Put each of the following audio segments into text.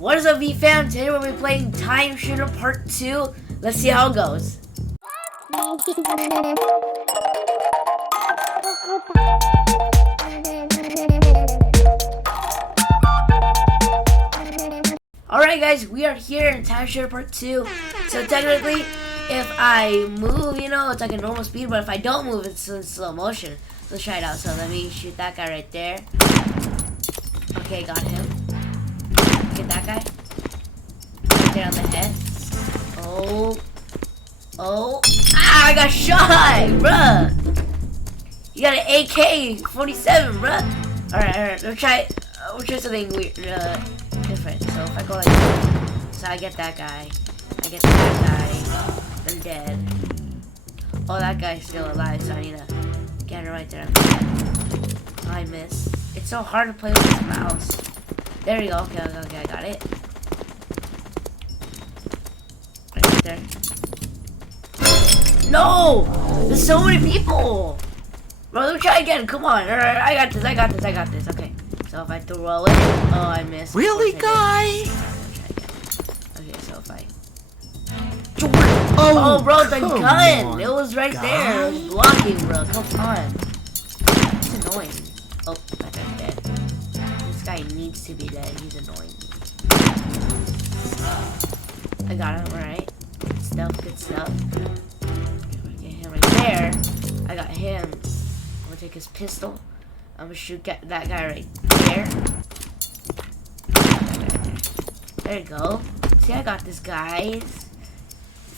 What is up, V-Fam? Today we'll be playing Time Shooter Part 2. Let's see how it goes. Alright guys, we are here in Time Shooter Part 2. So technically, if I move, it's like a normal speed, but if I don't move, it's in slow motion. Let's try it out. So let me shoot that guy right there. Okay, got him. Get that guy. Right there on the head. Oh. Ah, I got shot, bruh. You got an AK-47, bruh. Alright. We'll try something weird, different. So if I go like this, so I get that guy. I get that guy. They're dead. Oh, that guy's still alive, so I need to get her right there on the head. Oh, I missed. It's so hard to play with this mouse. There we go. Okay, I got it. Right there. No! There's so many people! Bro, let me try again. Come on. Alright, I got this. Okay. So if I throw it, oh, I missed. Really, guy? Okay, so if I... Oh, bro, the gun! It was right there. It was blocking, bro. Come on. It's annoying. Oh, that guy's dead. This guy needs to be dead. He's annoying me. I got him, alright. Good stuff. Get him right there. I got him. I'm gonna take his pistol. I'm gonna shoot that guy right there. There you go. See, I got this, guys.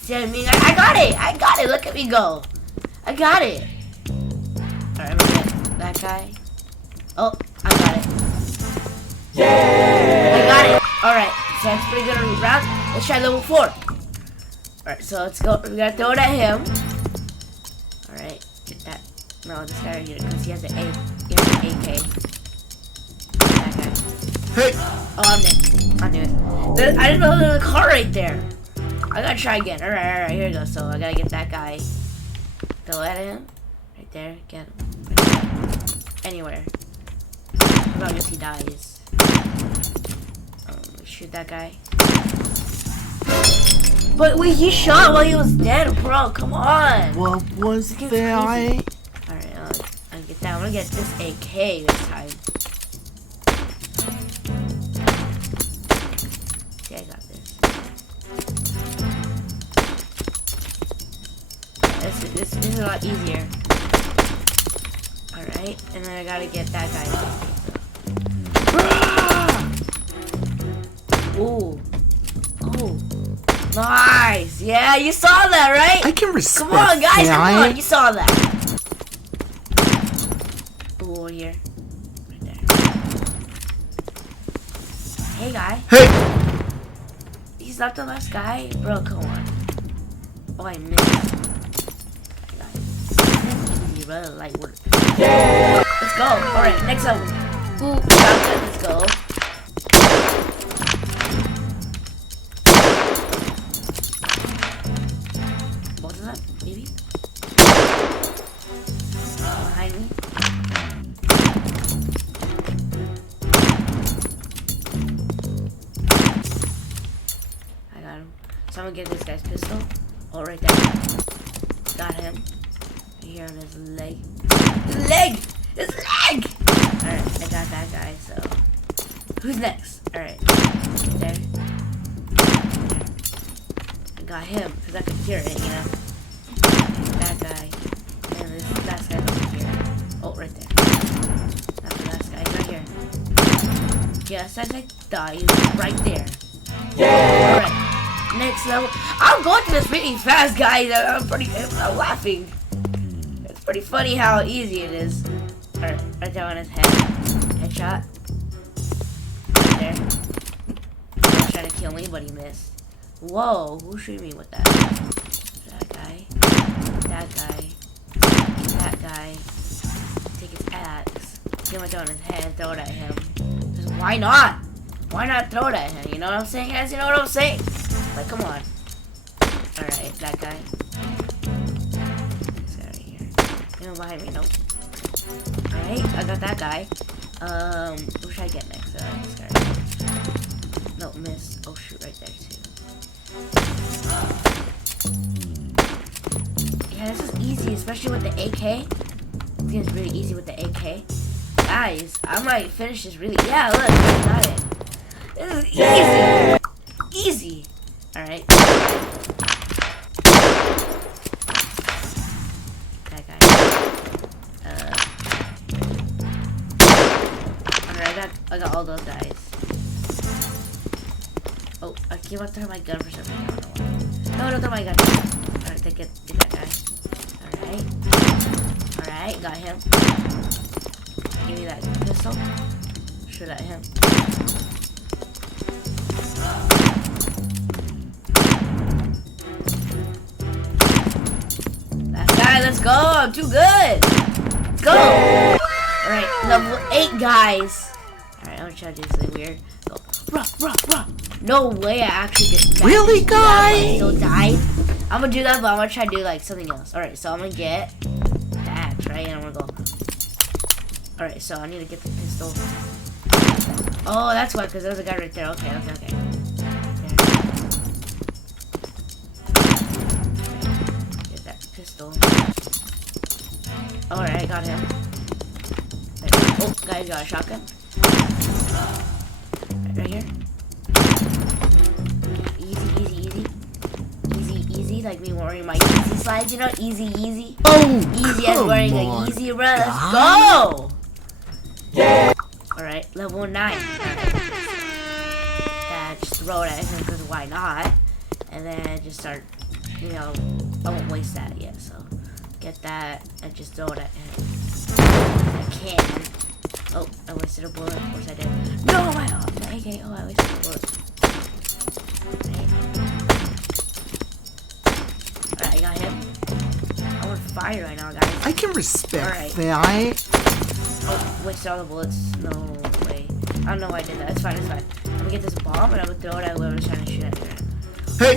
See what I mean? I got it! Look at me go! I got it! Alright, I'm gonna get that guy. Oh, I got it. Yay! I got it! Alright, so that's pretty good round. Let's try level 4. Alright, so let's go. We gotta throw it at him. Alright, get that. No, this guy right here, because he has an AK. That guy. Hey! Oh, I'm dead. I knew it. I didn't know there was a car right there. I gotta try again. Alright, here we go. So I gotta get that guy. Throw at him. Right there. Get him. Right there. Anywhere. I guess he dies. Shoot that guy. But wait, he shot while he was dead, bro. Come on. What was that? Alright, I get that. I'm gonna get this AK this time. See, I got this. This is a lot easier. Alright, and then I gotta get that guy. Ooh. Oh. Nice! Yeah, you saw that, right? I can respect Come on, guys, that. come on, you saw that. Ooh, here. Right there. Hey, guy. Hey! He's not the last guy? Bro, come on. Oh, I missed. Easy, bro. Light work. Yeah! Let's go. Alright, next level. Ooh, let's go. Maybe? Behind me? I got him. So I'm gonna get this guy's pistol. Oh, right there. Got him. Here on his leg. His leg! Alright, I got that guy, so... Who's next? Alright. Right there. I got him, because I can hear it, That guy. And this last guy over here. Oh, right there. Not the last guy, right here. Yes, I think he's right there. Yeah! Alright. Next level. I'm going through this really fast, guys. I'm laughing. It's pretty funny how easy it is. Alright, right there on his head. Headshot. Right there. He was trying to kill me, but he missed. Whoa, who shooting me with that? That guy. That guy. Take his axe. Get him on his head and throw it at him. Because why not? Why not throw it at him? You know what I'm saying, guys? You know what I'm saying? Like, come on. Alright, that guy. This guy right here. Behind me, nope. Alright, I got that guy. Who should I get next? This guy. No, miss. especially with the AK. This game's really easy with the AK. Guys, I might finish this really. Yeah, look, I got it. This is easy. Easy. Alright. That guy. Alright, I got all those guys. Oh, I keep on throwing my gun for some reason. I don't know why. No, don't throw my gun. Alright, get that guy. Alright. Alright, got him. Give me that pistol. Shoot at him. That guy, let's go. I'm too good. Let's go. Alright, level 8, guys. Alright, I'm gonna try to do something weird. Go. Rah. No way I actually did that. Really, guys? I still died. I'm gonna do that, but I'm gonna try to do like something else. Alright, so I'm gonna get the axe, right? And I'm gonna go. Alright, so I need to get the pistol. Oh, that's why, because there's a guy right there. Okay. There. Get that pistol. Alright, got him. Oh, guy got a shotgun. Right here. Easy, like me wearing my easy slides, you know? Easy. Oh, Easy as wearing a easy run. Let's go! Yeah. Alright, level 9. Just throw it at him because why not? And then just start, you know, I won't waste that yet, so get that and just throw it at him. I can. Oh, I wasted a bullet. Of course I did. No, my AK. Oh, I wasted a bullet. Alright, I got him. I'm on fire right now, guys. I can respect Alright. that. Oh, wasted all the bullets. No way. I don't know why I did that. It's fine. I'm gonna get this bomb and I'm gonna throw it at whoever's trying to shoot at me. Hey!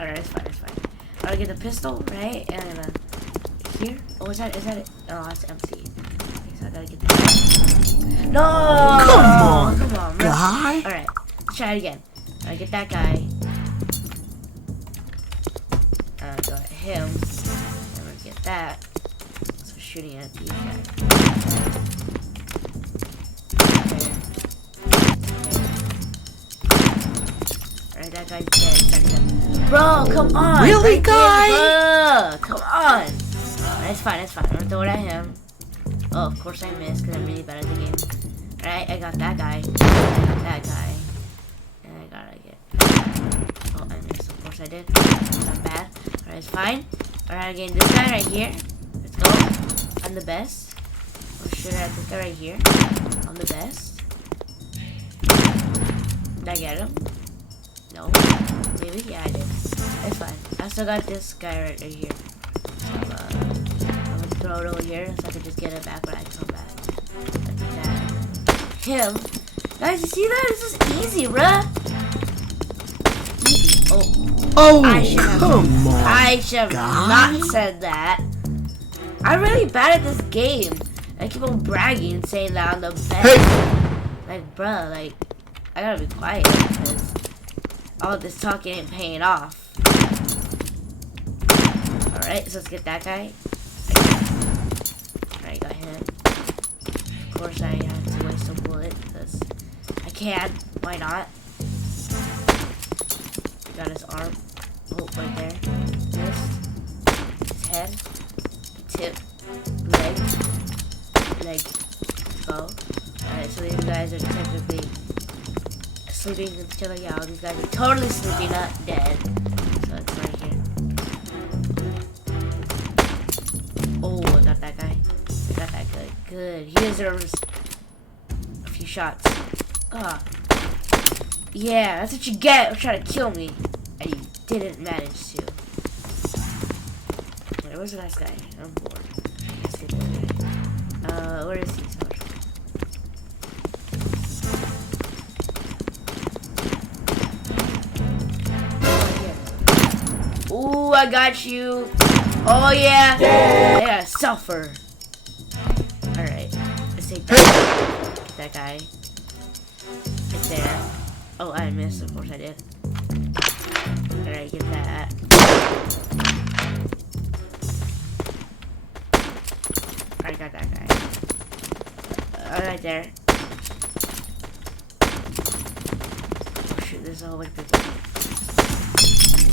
Alright, it's fine. I'm gonna get the pistol, right? And I'm gonna... Here? Oh, is that it? Oh, that's empty. Okay, so I gotta get that. No! Come on, bro. guy. Alright, let's try it again. I get that guy. Got him. I'm gonna get that. So shooting at these guys. Alright, that guy's dead. Bro, come on! Really, guy? Come on! It's fine. I'm gonna throw it at him. Oh, of course I missed because I'm really bad at the game. Alright, I got that guy. And I gotta get... Oh, I missed. Of course I did. Not bad. Alright, it's fine. Alright, again, this guy right here. Let's go. I'm the best. Oh, shoot at this guy right here. I'm the best. Did I get him? No. Maybe? Yeah, I did. It's fine. I still got this guy right here. So, I'm gonna throw it over here so I can just get it back when I come back. Like that. Him. Guys, you see that? This is easy, bruh. Easy. Oh, I should have guy. not said that. I'm really bad at this game. I keep on bragging, saying that I'm the best. Hey. Like, bruh, like, I gotta be quiet because all this talking ain't paying off. Alright, so let's get that guy. Alright, got him. Of course I have to waste a bullet because I can. Why not? Got his arm. Oh, right there. Wrist. His head. Tip. Leg. Let's go. Alright, so these guys are technically sleeping with each other. Yeah, all these guys are totally sleeping, not dead. So it's right here. Oh, I got that guy. I got that guy. Good. He deserves a few shots. Ah. Yeah, that's what you get for trying to kill me. And you didn't manage to. Wait, where's the last guy? I'm bored. Let's get this guy. Where is he? Ooh, I got you. Oh, yeah. Yeah, suffer. Alright. Let's take that. Get that guy. It's there. Oh, I missed. Of course I did. Alright, get that. I got that guy. Right there. Oh shoot, there's a whole bunch of people.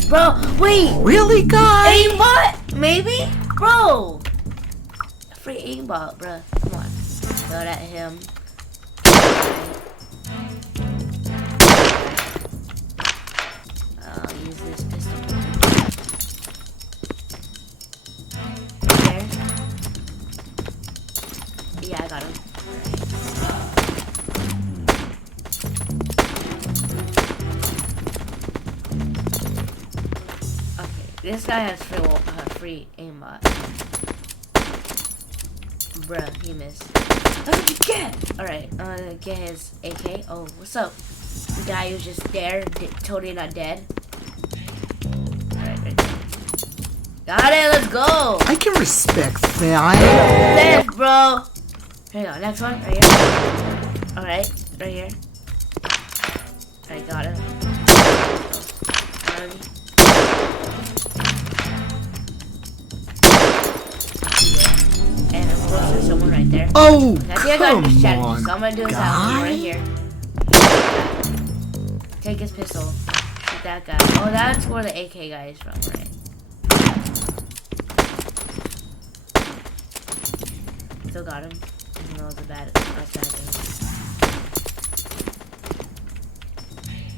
Bro, wait! Really, guy? Aimbot? Maybe? Bro! Free aimbot, bro. Come on. Throw it at him. I'll use this pistol. Right there. Yeah, I got him. This guy has free aimbot. Bruh, he missed. That's what you get! Alright, get his AK. Oh, what's up? The guy who's just there, totally not dead. Alright, right there. Got it, let's go! I can respect that. Thanks, bro! Here you go, next one, right here. Alright, right here. Alright, got him. And of course there's someone right there. Oh, I think I got come distracted, on, so I'm gonna do this guy. out right here. Take his pistol. Shoot that guy. Oh, that's where the AK guy is from, right? Still got him. Even though it's a bad thing.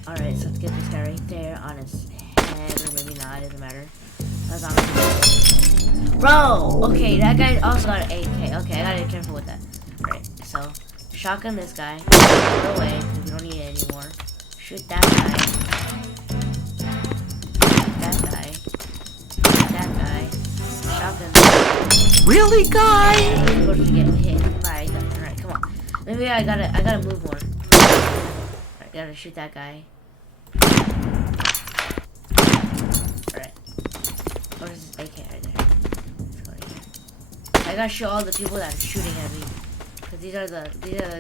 Alright, so let's get this guy right there on his head, or maybe not, it doesn't matter. That's on his head. Bro! Okay, that guy also got an AK. Okay, I gotta be careful with that. Alright, so shotgun this guy. Throw it away, because we don't need it anymore. Shoot that guy. Shoot that guy. Shoot that guy. Shotgun this guy. Really, guy? He's supposed to get hit by a gun. Alright, come on. Maybe I gotta move more. Alright, gotta shoot that guy. Alright. Where's this AK right there? Let's go right here. I gotta show all the people that are shooting at me. Cause these are the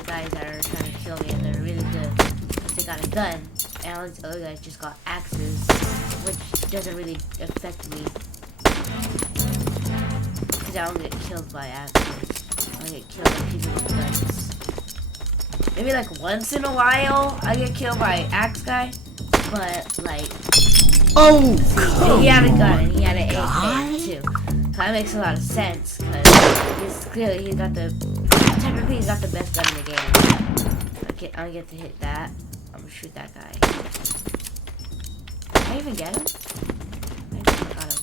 guys that are trying to kill me, and they're really good. Cause they got a gun, and all these other guys just got axes, which doesn't really affect me. Cause I don't get killed by axes. I get killed by people with guns. Maybe like once in a while I get killed by axe guy, but like, Oh, see, he had a gun come and he had an guy. AK too. That makes a lot of sense because he's got the best gun in the game. I get to hit that. I'm gonna shoot that guy. Did I even get him? I think I got him.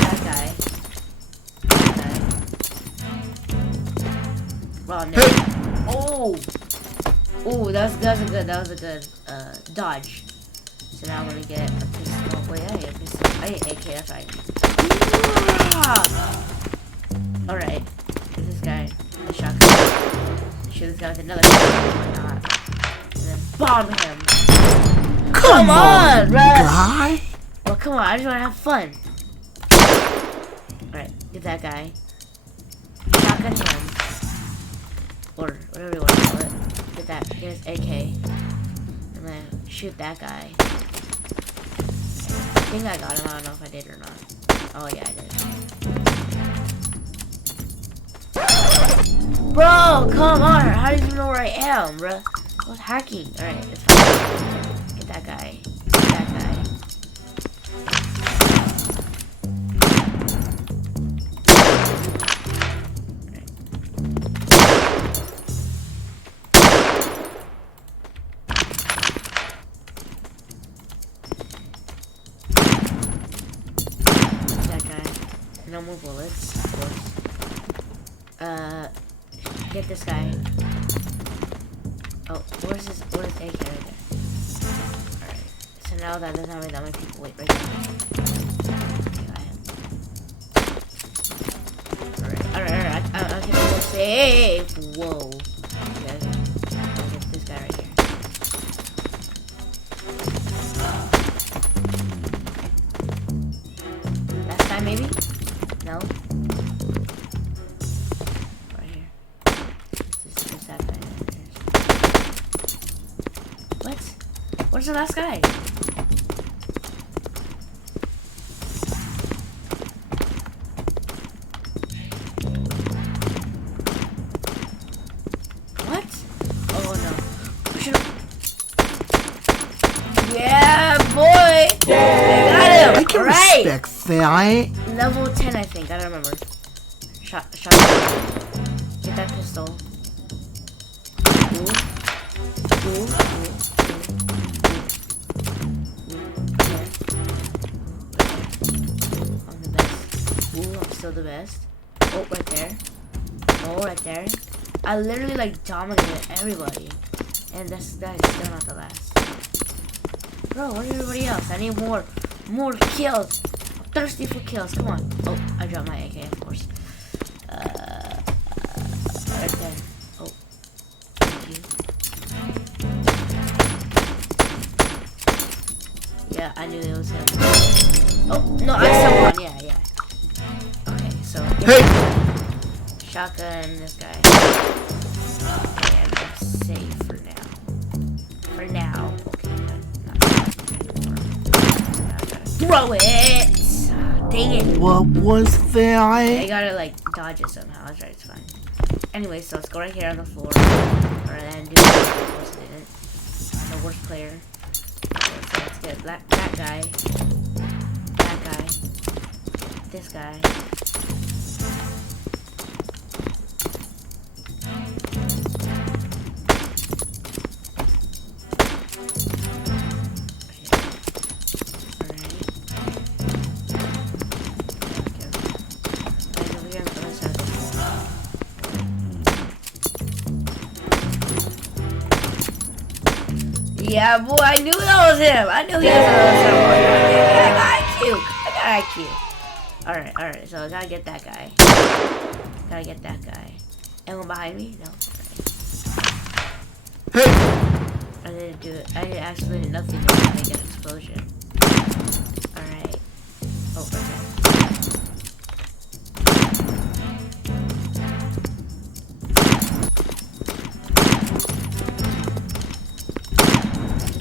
That guy. Well, no. Hey. Oh! Oh, that was a good dodge. So now I'm gonna get a pistol. Wait, I get a pistol. I get AK, that's right. Alright. There's this guy. The shotgun. Shoot this guy with another shotgun. Why not? And then bomb him. Come on, bruh. guy. Well, come on, I just wanna have fun. Alright, get that guy. Shotgun him. Or whatever you want to call it. Get that. Get his AK. And then shoot that guy. I think I got him. I don't know if I did or not. Oh yeah, I did. Bro, come on! How do you know where I am, bro? I was hacking. Alright, it's fine. Get that guy. Get that guy. No more bullets, of course. Get this guy. Oh, where's AK right there? Alright, so now that doesn't have that many people. Wait, right there. Okay, I am. Alright, I'll get more safe. Whoa. Okay, I'll get this guy right here. Last time, maybe? No? Right here. This that guy. What? Where's the last guy? What? Oh no. We should. Yeah, boy! I got him! I can Right! respect that. Level 10, I think. I don't remember. Shot. Get that pistol. Ooh. Ooh. Okay. I'm the best. Ooh, I'm still the best. Oh, right there. Oh, right there. I literally like dominated everybody. And this guy's still not the last. Bro, where's everybody else? I need more kills. I'm thirsty for kills. Come on. Oh, I dropped my AK, of course. Right there. Oh, thank you. Yeah, I knew it was him. Oh, no, I saw one. Yeah. Okay, so. Hey! Shotgun this guy. And I'm safe for now. For now. Okay, not anymore. Now I gotta throw it! Dang it! What was I that? gotta like dodge it somehow. That's right, it's fine. Anyway, so let's go right here on the floor. Or then do it. Of course I didn't. I'm the worst player. Okay, so let's get that guy. That guy. This guy. Yeah, boy, I knew that was him. I knew he was someone. I got IQ. Alright, so I gotta get that guy. Anyone behind me? No. Hey! I didn't do it. I didn't actually do nothing to make an explosion. Alright. Oh, right there.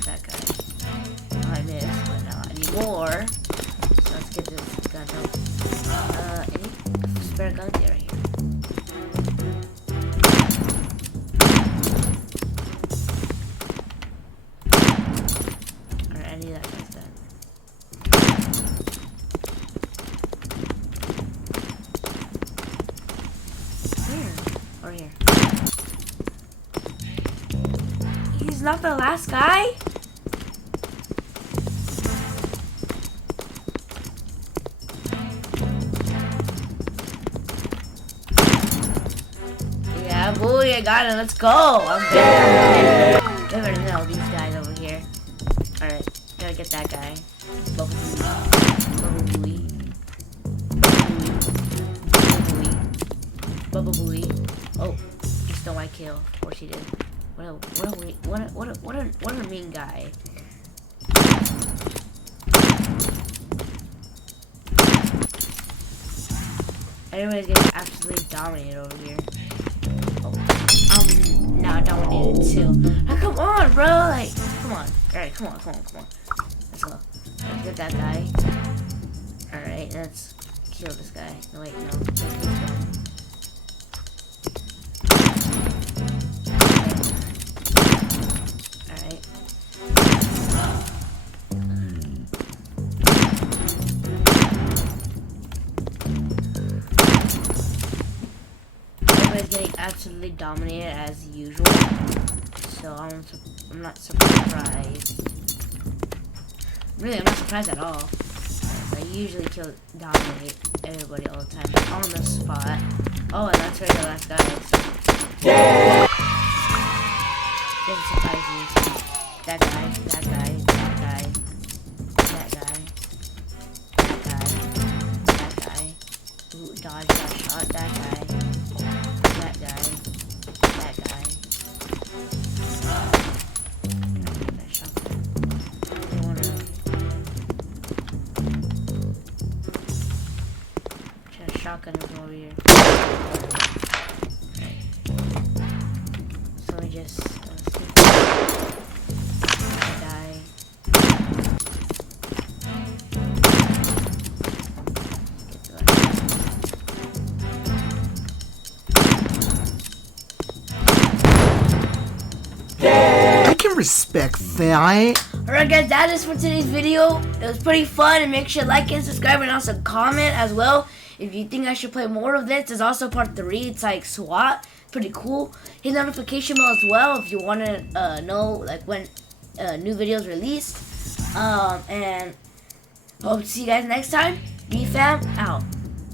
That guy. Oh, I missed, but now I need more. So let's get this gun out. Any spare guns right here? Alright, I need that guy's gun. Where? Over here. He's not the last guy? Yeah, boy, I got it. Let's go. I'm better than all these guys over here. Alright, gotta get that guy. Bubble Booey. Oh, he stole my kill. Of course he did. What a mean guy. Everybody's getting absolutely dominated over here. Oh, I'm now dominated too. Now come on, bro. Like, come on. Alright, come on. Let's go. Let's get that guy. Alright, let's kill this guy. No, wait, no. Take his gun. Alright. Everybody's getting absolutely dominated as usual. So I'm not surprised. Really, I'm not surprised at all. I usually dominate everybody all the time on the spot. Oh, and that's where the last guy is. Didn't surprise me. That guy. Ooh, dodge that shot. That guy. That shotgun. Shotgun is over here. Okay. So we just die. respect that. Alright guys, that is for today's video. It was pretty fun, and make sure to like and subscribe and also comment as well. If you think I should play more of this, there's also part 3. It's like SWAT. Pretty cool. Hit notification bell as well if you want to know like when new videos released. And hope to see you guys next time. BFam out.